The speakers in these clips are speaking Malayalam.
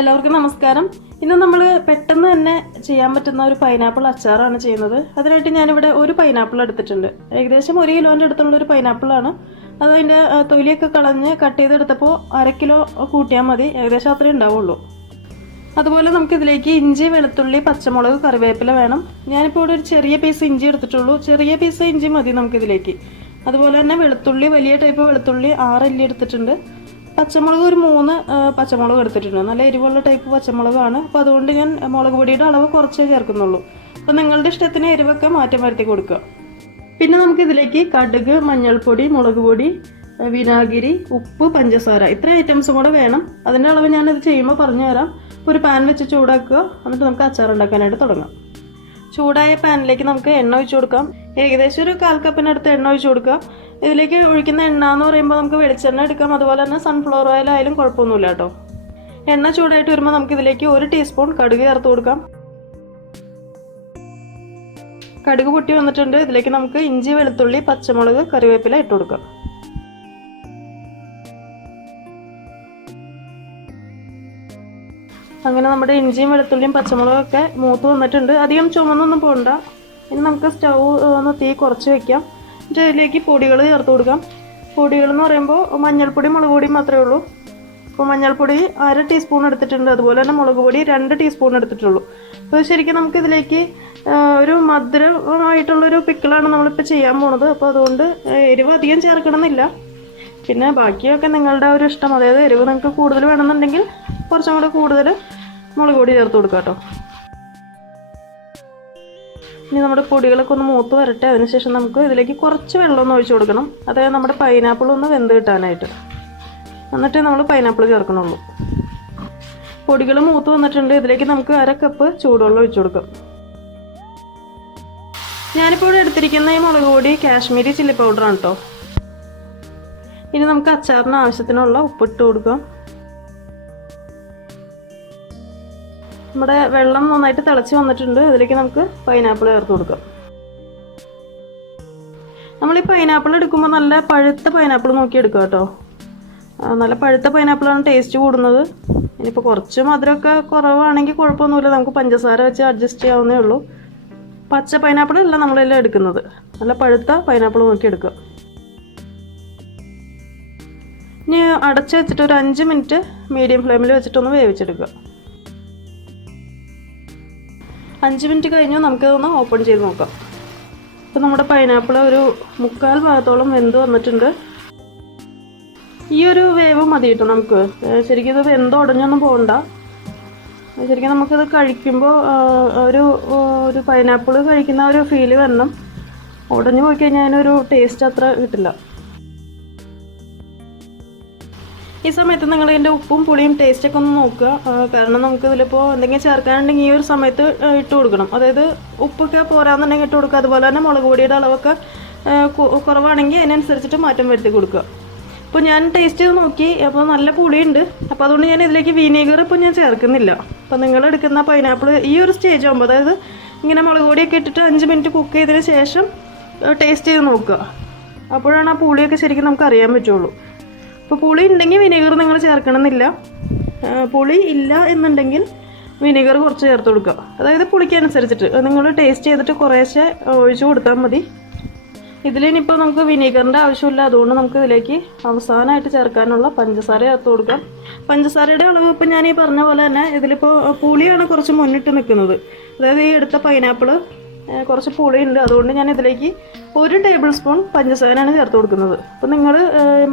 എല്ലാവർക്കും നമസ്കാരം. ഇന്ന് നമ്മൾ പെട്ടെന്ന് തന്നെ ചെയ്യാൻ പറ്റുന്ന ഒരു പൈനാപ്പിൾ അച്ചാറാണ് ചെയ്യുന്നത്. അതിനായിട്ട് ഞാനിവിടെ ഒരു പൈനാപ്പിൾ എടുത്തിട്ടുണ്ട്. ഏകദേശം 1 കിലോൻ്റെ അടുത്തുള്ള ഒരു പൈനാപ്പിളാണ്. അതതിൻ്റെ തൊലിയൊക്കെ കളഞ്ഞ് കട്ട് ചെയ്തെടുത്തപ്പോൾ 1/2 കിലോ കൂട്ടിയാൽ മതി. ഏകദേശം അത്രേ ഉണ്ടാവുള്ളൂ. അതുപോലെ നമുക്കിതിലേക്ക് ഇഞ്ചി, വെളുത്തുള്ളി, പച്ചമുളക്, കറിവേപ്പില വേണം. ഞാനിപ്പോൾ ഇവിടെ ഒരു ചെറിയ പീസ് ഇഞ്ചി എടുത്തിട്ടുള്ളൂ. ചെറിയ പീസ് ഇഞ്ചി മതി നമുക്കിതിലേക്ക്. അതുപോലെ തന്നെ വെളുത്തുള്ളി, വലിയ ടൈപ്പ് വെളുത്തുള്ളി 6 അല്ലി എടുത്തിട്ടുണ്ട്. പച്ചമുളക് ഒരു 3 പച്ചമുളക് എടുത്തിട്ടുണ്ട്. നല്ല എരിവുള്ള ടൈപ്പ് പച്ചമുളകാണ്. അപ്പോൾ അതുകൊണ്ട് ഞാൻ മുളക് പൊടിയുടെ അളവ് കുറച്ചേ ചേർക്കുന്നുള്ളൂ. അപ്പോൾ നിങ്ങളുടെ ഇഷ്ടത്തിന് എരിവൊക്കെ മാറ്റം വരുത്തി കൊടുക്കുക. പിന്നെ നമുക്കിതിലേക്ക് കടുക്, മഞ്ഞൾപ്പൊടി, മുളക് പൊടി, വിനാഗിരി, ഉപ്പ്, പഞ്ചസാര ഇത്ര ഐറ്റംസും കൂടെ വേണം. അതിൻ്റെ അളവ് ഞാനിത് ചെയ്യുമ്പോൾ പറഞ്ഞു തരാം. ഒരു പാൻ വെച്ച് ചൂടാക്കുക. എന്നിട്ട് നമുക്ക് അച്ചാർ ഉണ്ടാക്കാനായിട്ട് തുടങ്ങാം. ചൂടായ പാനിലേക്ക് നമുക്ക് എണ്ണ ഒഴിച്ചു കൊടുക്കാം. ഏകദേശം ഒരു 1/4 കപ്പിനടുത്ത് എണ്ണ ഒഴിച്ചു കൊടുക്കുക. ഇതിലേക്ക് ഒഴിക്കുന്ന എണ്ണ എന്ന് പറയുമ്പോൾ നമുക്ക് വെളിച്ചെണ്ണ എടുക്കാം. അതുപോലെ തന്നെ സൺഫ്ലവർ ഓയിൽ ആയാലും കുഴപ്പമൊന്നുമില്ല കേട്ടോ. എണ്ണ ചൂടായിട്ട് വരുമ്പോൾ നമുക്കിതിലേക്ക് 1 ടീസ്പൂൺ കടുക് ചേർത്ത് കൊടുക്കാം. കടുക് പൊട്ടി വന്നിട്ടുണ്ട്. ഇതിലേക്ക് നമുക്ക് ഇഞ്ചി, വെളുത്തുള്ളി, പച്ചമുളക്, കറിവേപ്പില ഇട്ട് കൊടുക്കാം. അങ്ങനെ നമ്മുടെ ഇഞ്ചിയും വെളുത്തുള്ളിയും പച്ചമുളകൊക്കെ മൂത്ത് വന്നിട്ടുണ്ട്. അധികം ചുമന്നൊന്നും പോകണ്ട. ഇനി നമുക്ക് സ്റ്റൗ ഒന്ന് തീ കുറച്ച് വെക്കാം. എന്നിട്ട് അതിലേക്ക് പൊടികൾ ചേർത്ത് കൊടുക്കാം. പൊടികൾ എന്ന് പറയുമ്പോൾ മഞ്ഞൾപ്പൊടി, മുളക് പൊടി മാത്രമേ ഉള്ളൂ. അപ്പോൾ മഞ്ഞൾപ്പൊടി 1/2 ടീസ്പൂൺ എടുത്തിട്ടുണ്ട്. അതുപോലെ തന്നെ മുളക് പൊടി 2 ടീസ്പൂൺ എടുത്തിട്ടുള്ളൂ. അപ്പോൾ ശരിക്കും നമുക്കിതിലേക്ക് ഒരു മധുരമായിട്ടുള്ളൊരു പിക്കിളാണ് നമ്മളിപ്പോൾ ചെയ്യാൻ പോണത്. അപ്പോൾ അതുകൊണ്ട് എരിവ് അധികം ചേർക്കണമെന്നില്ല. പിന്നെ ബാക്കിയൊക്കെ നിങ്ങളുടെ ഒരു ഇഷ്ടം. അതായത് എരിവ് നിങ്ങൾക്ക് കൂടുതൽ വേണമെന്നുണ്ടെങ്കിൽ കുറച്ചും കൂടെ കൂടുതൽ മുളക് പൊടി ചേർത്ത് കൊടുക്കാം കേട്ടോ. ഇനി നമ്മുടെ പൊടികളൊക്കെ ഒന്ന് മൂത്ത് വരട്ടെ. അതിനുശേഷം നമുക്ക് ഇതിലേക്ക് കുറച്ച് വെള്ളം ഒന്ന് ഒഴിച്ചു കൊടുക്കണം. അതായത് നമ്മുടെ പൈനാപ്പിൾ ഒന്ന് വെന്ത് കിട്ടാനായിട്ട്. എന്നിട്ട് നമ്മൾ പൈനാപ്പിൾ ചേർക്കണുള്ളൂ. പൊടികൾ മൂത്ത് വന്നിട്ടുണ്ട്. ഇതിലേക്ക് നമുക്ക് 1/2 കപ്പ് ചൂടുവെള്ളം ഒഴിച്ചു കൊടുക്കാം. ഞാനിപ്പോൾ ഇവിടെ എടുത്തിരിക്കുന്ന ഈ മുളക് പൊടി കാശ്മീരി ചില്ലി പൗഡറാണ് കേട്ടോ. ഇനി നമുക്ക് അച്ചാറിന് ആവശ്യത്തിനുള്ള ഉപ്പിട്ട് കൊടുക്കാം. നമ്മുടെ വെള്ളം നന്നായിട്ട് തിളച്ച് വന്നിട്ടുണ്ട്. ഇതിലേക്ക് നമുക്ക് പൈനാപ്പിൾ ചേർത്ത് കൊടുക്കാം. നമ്മൾ ഈ പൈനാപ്പിൾ എടുക്കുമ്പോൾ നല്ല പഴുത്ത പൈനാപ്പിൾ നോക്കി എടുക്കുക കേട്ടോ. നല്ല പഴുത്ത പൈനാപ്പിളാണ് ടേസ്റ്റ് കൂടുന്നത്. ഇനിയിപ്പോൾ കുറച്ച് മധുരമൊക്കെ കുറവാണെങ്കിൽ കുഴപ്പമൊന്നുമില്ല. നമുക്ക് പഞ്ചസാര വെച്ച് അഡ്ജസ്റ്റ് ചെയ്യാവുന്നേ ഉള്ളൂ. പച്ച പൈനാപ്പിൾ അല്ല നമ്മളെല്ലാം എടുക്കുന്നത്. നല്ല പഴുത്ത പൈനാപ്പിൾ നോക്കി എടുക്കുക. ഇനി അടച്ച് വെച്ചിട്ട് ഒരു 5 മിനിറ്റ് മീഡിയം ഫ്ലെയിമിൽ വെച്ചിട്ടൊന്ന് വേവിച്ചെടുക്കുക. 5 മിനിറ്റ് കഴിഞ്ഞു. നമുക്കിതൊന്ന് ഓപ്പൺ ചെയ്ത് നോക്കാം. ഇപ്പോൾ നമ്മുടെ പൈനാപ്പിൾ ഒരു 3/4 ഭാഗത്തോളം വെന്ത് വന്നിട്ടുണ്ട്. ഈ ഒരു വേവ് മതി കേട്ടോ നമുക്ക്. ശരിക്കും ഇത് വെന്തുടഞ്ഞൊന്നും പോകണ്ട. ശരിക്കും നമുക്കിത് കഴിക്കുമ്പോൾ ഒരു പൈനാപ്പിൾ കഴിക്കുന്ന ഒരു ഫീല് വരണം. ഉടഞ്ഞു പോയി കഴിഞ്ഞാൽ അതിനൊരു ടേസ്റ്റ് അത്ര കിട്ടില്ല. ഈ സമയത്ത് നിങ്ങൾ ഇതിൻ്റെ ഉപ്പും പുളിയും ടേസ്റ്റൊക്കെ ഒന്ന് നോക്കുക. കാരണം നമുക്ക് ഇതിലിപ്പോൾ എന്തെങ്കിലും ചേർക്കാനുണ്ടെങ്കിൽ ഈ ഒരു സമയത്ത് ഇട്ട് കൊടുക്കണം. അതായത് ഉപ്പൊക്കെ പോരാന്നുണ്ടെങ്കിൽ ഇട്ട് കൊടുക്കുക. അതുപോലെ തന്നെ മുളക് പൊടിയുടെ അളവൊക്കെ കുറവാണെങ്കിൽ അതിനനുസരിച്ചിട്ട് മാറ്റം വരുത്തി കൊടുക്കുക. അപ്പോൾ ഞാൻ ടേസ്റ്റ് ചെയ്ത് നോക്കി. അപ്പോൾ നല്ല പുളിയുണ്ട്. അപ്പോൾ അതുകൊണ്ട് ഞാൻ ഇതിലേക്ക് വിനീഗർ ഇപ്പോൾ ഞാൻ ചേർക്കുന്നില്ല. അപ്പോൾ നിങ്ങളെടുക്കുന്ന പൈനാപ്പിൾ ഈ ഒരു സ്റ്റേജ് ആകുമ്പോൾ, അതായത് ഇങ്ങനെ മുളക് പൊടിയൊക്കെ ഇട്ടിട്ട് 5 മിനിറ്റ് കുക്ക് ചെയ്തതിന് ശേഷം ടേസ്റ്റ് ചെയ്ത് നോക്കുക. അപ്പോഴാണ് ആ പുളിയൊക്കെ ശരിക്കും നമുക്ക് അറിയാൻ പറ്റുള്ളൂ. ഇപ്പോൾ പുളി ഉണ്ടെങ്കിൽ വിനീഗർ നിങ്ങൾ ചേർക്കണമെന്നില്ല. പുളി ഇല്ല എന്നുണ്ടെങ്കിൽ വിനീഗർ കുറച്ച് ചേർത്ത് കൊടുക്കുക. അതായത് പുളിക്കനുസരിച്ചിട്ട് നിങ്ങൾ ടേസ്റ്റ് ചെയ്തിട്ട് കുറേശ്ശെ ഒഴിച്ചു കൊടുത്താൽ മതി. ഇതിലിനിപ്പോൾ നമുക്ക് വിനീഗറിൻ്റെ ആവശ്യമില്ല. അതുകൊണ്ട് നമുക്ക് ഇതിലേക്ക് അവസാനമായിട്ട് ചേർക്കാനുള്ള പഞ്ചസാര ചേർത്ത് കൊടുക്കാം. പഞ്ചസാരയുടെ അളവ് ഇപ്പോൾ ഞാൻ ഈ പറഞ്ഞ പോലെ തന്നെ ഇതിലിപ്പോൾ പുളിയാണ് കുറച്ച് മുന്നിട്ട് നിൽക്കുന്നത്. അതായത് ഈ എടുത്ത പൈനാപ്പിൾ കുറച്ച് പുളിയുണ്ട്. അതുകൊണ്ട് ഞാൻ ഇതിലേക്ക് 1 ടേബിൾ സ്പൂൺ പഞ്ചസാരയാണ് ചേർത്ത് കൊടുക്കുന്നത്. അപ്പോൾ നിങ്ങൾ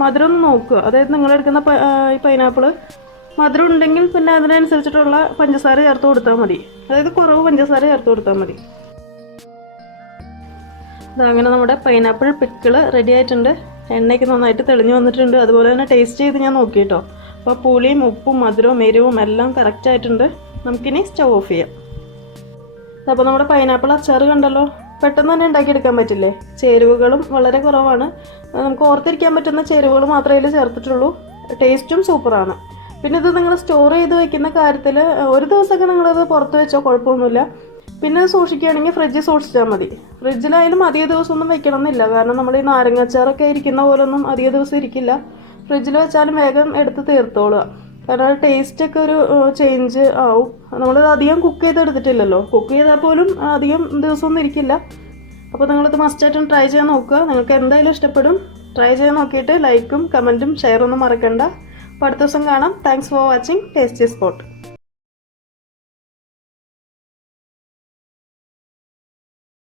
മധുരം ഒന്ന് നോക്കുക. അതായത് നിങ്ങളെടുക്കുന്ന ഈ പൈനാപ്പിൾ മധുരം ഉണ്ടെങ്കിൽ പിന്നെ അതിനനുസരിച്ചിട്ടുള്ള പഞ്ചസാര ചേർത്ത് കൊടുത്താൽ മതി. അതായത് കുറവ് പഞ്ചസാര ചേർത്ത് കൊടുത്താൽ മതി. അതങ്ങനെ നമ്മുടെ പൈനാപ്പിൾ പിക്കിൾ റെഡി ആയിട്ടുണ്ട്. എണ്ണയ്ക്ക് നന്നായിട്ട് തെളിഞ്ഞ് വന്നിട്ടുണ്ട്. അതുപോലെ തന്നെ ടേസ്റ്റ് ചെയ്ത് ഞാൻ നോക്കി കേട്ടോ. അപ്പോൾ പുളിയും ഉപ്പും മധുരവും എരിവും എല്ലാം കറക്റ്റ് ആയിട്ടുണ്ട്. നമുക്കിനി സ്റ്റൗ ഓഫ് ചെയ്യാം. അപ്പോൾ നമ്മുടെ പൈനാപ്പിൾ അച്ചാർ കണ്ടല്ലോ. പെട്ടെന്ന് തന്നെ ഉണ്ടാക്കിയെടുക്കാൻ പറ്റില്ലേ. ചേരുവകളും വളരെ കുറവാണ്. നമുക്ക് ഓർത്തിരിക്കാൻ പറ്റുന്ന ചേരുവകൾ മാത്രമേ ഇതിൽ ചേർത്തിട്ടുള്ളൂ. ടേസ്റ്റും സൂപ്പറാണ്. പിന്നെ ഇത് നിങ്ങൾ സ്റ്റോർ ചെയ്ത് വയ്ക്കുന്ന കാര്യത്തിൽ ഒരു ദിവസമൊക്കെ നിങ്ങളത് പുറത്ത് വെച്ചോ കുഴപ്പമൊന്നുമില്ല. പിന്നെ സൂക്ഷിക്കുകയാണെങ്കിൽ ഫ്രിഡ്ജിൽ സൂക്ഷിച്ചാൽ മതി. ഫ്രിഡ്ജിലായാലും അധിക ദിവസമൊന്നും വെക്കണം എന്നില്ല. കാരണം നമ്മൾ ഈ നാരങ്ങാച്ചാറൊക്കെ ഇരിക്കുന്ന പോലൊന്നും അധിക ദിവസം ഇരിക്കില്ല. ഫ്രിഡ്ജിൽ വെച്ചാലും വേഗം എടുത്ത് തീർത്തോളുക. കാരണം ടേസ്റ്റൊക്കെ ഒരു ചേഞ്ച് ആവും. നമ്മൾ അധികം കുക്ക് ചെയ്തെടുത്തിട്ടില്ലല്ലോ. കുക്ക് ചെയ്താൽ പോലും അധികം ദിവസമൊന്നും ഇരിക്കില്ല. അപ്പോൾ നിങ്ങളിത് മസ്റ്റായിട്ടും ട്രൈ ചെയ്യാൻ നോക്കുക. നിങ്ങൾക്ക് എന്തായാലും ഇഷ്ടപ്പെടും. ട്രൈ ചെയ്യാൻ നോക്കിയിട്ട് ലൈക്കും കമൻറ്റും ഷെയറൊന്നും മറക്കണ്ട. അപ്പോൾ അടുത്ത ദിവസം കാണാം. Thanks for watching tasty spot.